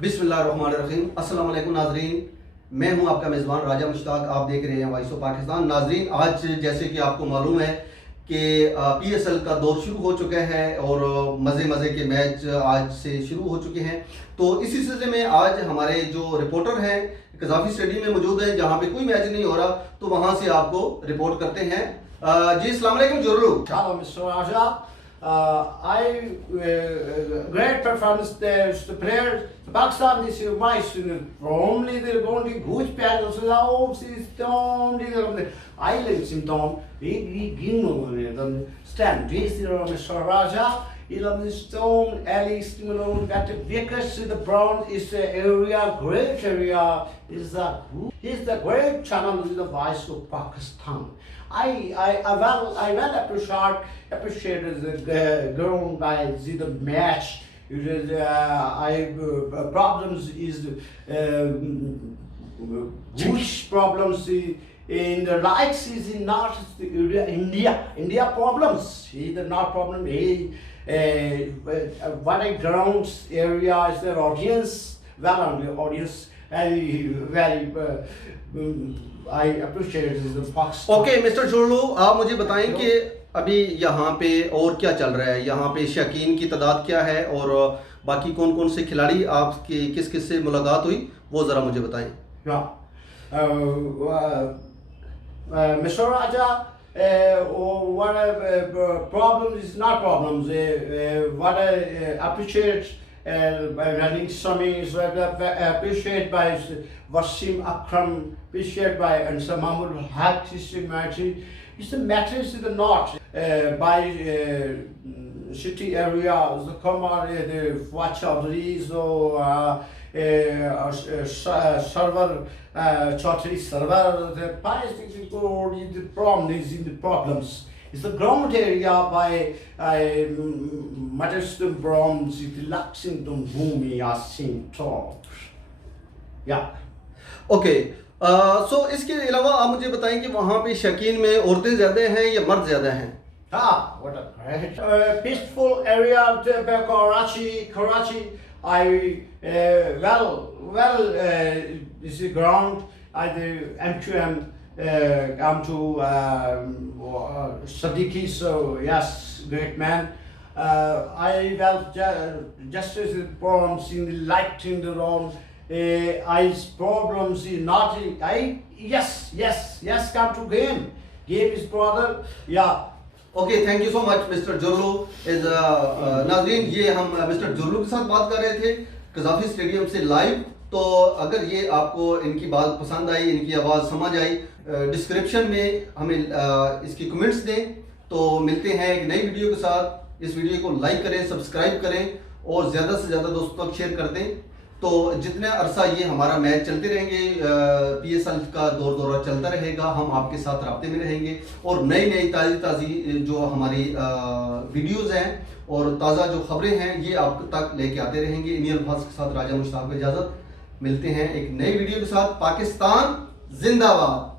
बिस्मिल्लाहिर्रहमानिर्रहीम। अस्सलाम वालेकुम नाजरीन, मैं हूं आपका मेज़बान राजा मुश्ताक। आप देख रहे हैं वॉइस ऑफ पाकिस्तान। नाजरीन, आज जैसे कि आपको मालूम है कि पीएसएल का दौर शुरू हो चुका है और मज़े मज़े के मैच आज से शुरू हो चुके हैं। तो इसी सिलसिले में आज हमारे जो रिपोर्टर हैं कज़ाफ़ी स्टेडियम में मौजूद हैं, जहां पे कोई मैच नहीं हो रहा, तो वहां से आपको रिपोर्ट करते हैं। जी अस्सलाम वालेकुम जुर्रू। Shalom, Mr. Raja. Great performance there. The players, the Pakistan is mais only they're going to good panels. Oh, she's down. I live in town. We give them stand. This is Mr. Raja. Ilam Stone, Alice, got the Vickers to the Brown is the area, great area. Is the great channel in the voice of Pakistan. I well appreciate the grown by the match. It is problems is Jewish problems in the likes is in not India problems. He the not problem. What a grounds area is the audience, well on the audience. I appreciate the Fox. Okay mister Jurru, आप मुझे बताएं कि अभी यहाँ पे और क्या चल रहा है। यहाँ पे शकीन की तादाद क्या है और बाकी कौन कौन से खिलाड़ी आपकी किस किस से मुलाकात हुई, वो ज़रा मुझे बताएं। Mr. Raja, what problems is not problems. What I appreciate by running Sami is appreciated by Wasim Akram, appreciated by Ansar Mahmoud Haq, it's the matters in the north by city areas, the Kamar, the Wachadris or server, Chaudhry server, the pious the problem is in the problems. It's the ground area by Matterston Broms, the Lexington Bhumi, Asim Top. Yeah. Okay, so इसके अलावा आप मुझे बताएं कि वहाँ पे शकीन में औरतें ज़्यादा हैं या मर्द ज़्यादा हैं? What a great peaceful area of Karachi. This is ground. I do M2M come to Sadiqi, so yes, great man. I just as the problems in the light in the room. I's problems is not. Yes. Come to game. Game is brother. Yeah. Okay, thank you so much mister Jurru. इज नाजरीन, ये हम मिस्टर जुर्रू के साथ बात कर रहे थे कज़ाफ़ी स्टेडियम से लाइव। तो अगर ये आपको इनकी बात पसंद आई, इनकी आवाज़ समझ आई, डिस्क्रिप्शन में हमें इसकी कमेंट्स दें। तो मिलते हैं एक नई वीडियो के साथ। इस वीडियो को लाइक करें, सब्सक्राइब करें और ज़्यादा से ज़्यादा दोस्तों तक शेयर कर दें। तो जितने अरसा ये हमारा मैच चलते रहेंगे, पीएसएल का दौरा चलता रहेगा, हम आपके साथ राब्ते में रहेंगे और नई ताज़ी जो हमारी वीडियोज़ हैं और ताज़ा जो खबरें हैं ये आप तक लेके आते रहेंगे। इन्हीं अल्फाज के साथ राजा मुश्ताक को इजाज़त। मिलते हैं एक नई वीडियो के साथ। पाकिस्तान जिंदाबाद।